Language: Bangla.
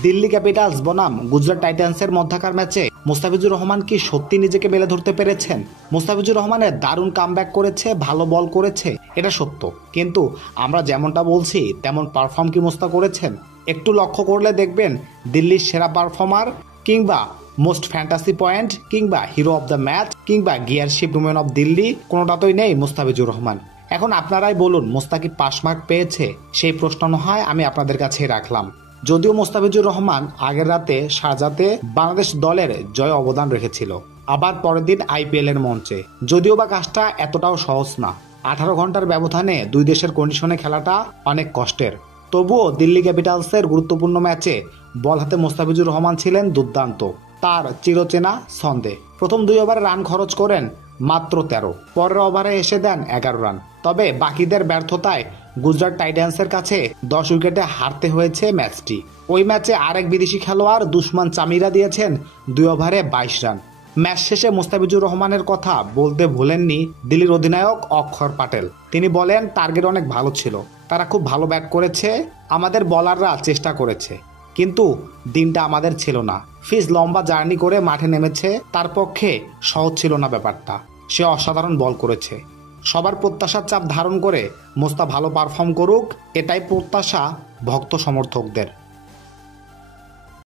দিল্লি ক্যাপিটালস বনাম গুজরাট টাইটান্সের মধ্যকার ম্যাচে মুস্তাফিজুর রহমান কি সত্যি নিজেকে মেলে ধরতে পেরেছেন? মুস্তাফিজুর রহমানের দারুণ কামব্যাক করেছে, ভালো বল করেছে, এটা সত্য। কিন্তু আমরা যেমনটা বলছি তেমন পারফর্ম কি মুস্তা করেছেন? একটু লক্ষ্য করলে দেখবেন দিল্লির সেরা পারফর্মার কিংবা মোস্ট ফ্যান্টাসি পয়েন্ট কিংবা হিরো অব দ্য ম্যাচ কিংবা গিয়ারশিপ উমেন অব দিল্লি কোনোটাতেই নেই মুস্তাফিজুর রহমান। এখন আপনারাই বলুন, মুস্তা কি পাস মার্ক পেয়েছে? সেই প্রশ্ন হয় আমি আপনাদের কাছে রাখলাম। যদিও মুস্তাফিজুর রহমান আগের রাতে শারজাতে বাংলাদেশ দলের জয় অবদান রেখেছিল, আবার পরের দিন আইপিএল এর মঞ্চে, যদিও বা কাজটা এতটাও সহজ না। 18 ঘন্টার ব্যবধানে দুই দেশের কন্ডিশনে খেলাটা অনেক কষ্টের। তবুও দিল্লি ক্যাপিটালসের গুরুত্বপূর্ণ ম্যাচে বল হাতে মুস্তাফিজুর রহমান ছিলেন দুর্দান্ত। তার চিরচেনা ছন্দে প্রথম 2 ওভারে রান খরচ করেন মাত্র 13, পরের ওভারে এসে দেন 11 রান। তবে বাকিদের ব্যর্থতায় গুজরাট টাইটান্সের কাছে 10 উইকেটে হারতে হয়েছে ম্যাচটি। ওই ম্যাচে আরেক বিদেশি খেলোয়াড় দুশমান চামিরা দিয়েছেন 2 ওভারে 22 রান। ম্যাচ শেষে মুস্তাফিজুর রহমানের কথা বলতে ভুলেননি দিল্লির অধিনায়ক অক্ষর প্যাটেল। তিনি বলেন, টার্গেট অনেক ভালো ছিল, তারা খুব ভালো ব্যাট করেছে, আমাদের বোলাররা চেষ্টা করেছে, কিন্তু দিনটা আমাদের ছিল না। ফিজ লম্বা জার্নি করে মাঠে নেমেছে, তার পক্ষে সহজ ছিল না ব্যাপারটা। সে অসাধারণ বল করেছে। সবার প্রত্যাশার চাপ ধারণ করে মুস্তা ভালো পারফর্ম করুক, এটাই প্রত্যাশা ভক্ত সমর্থকদের।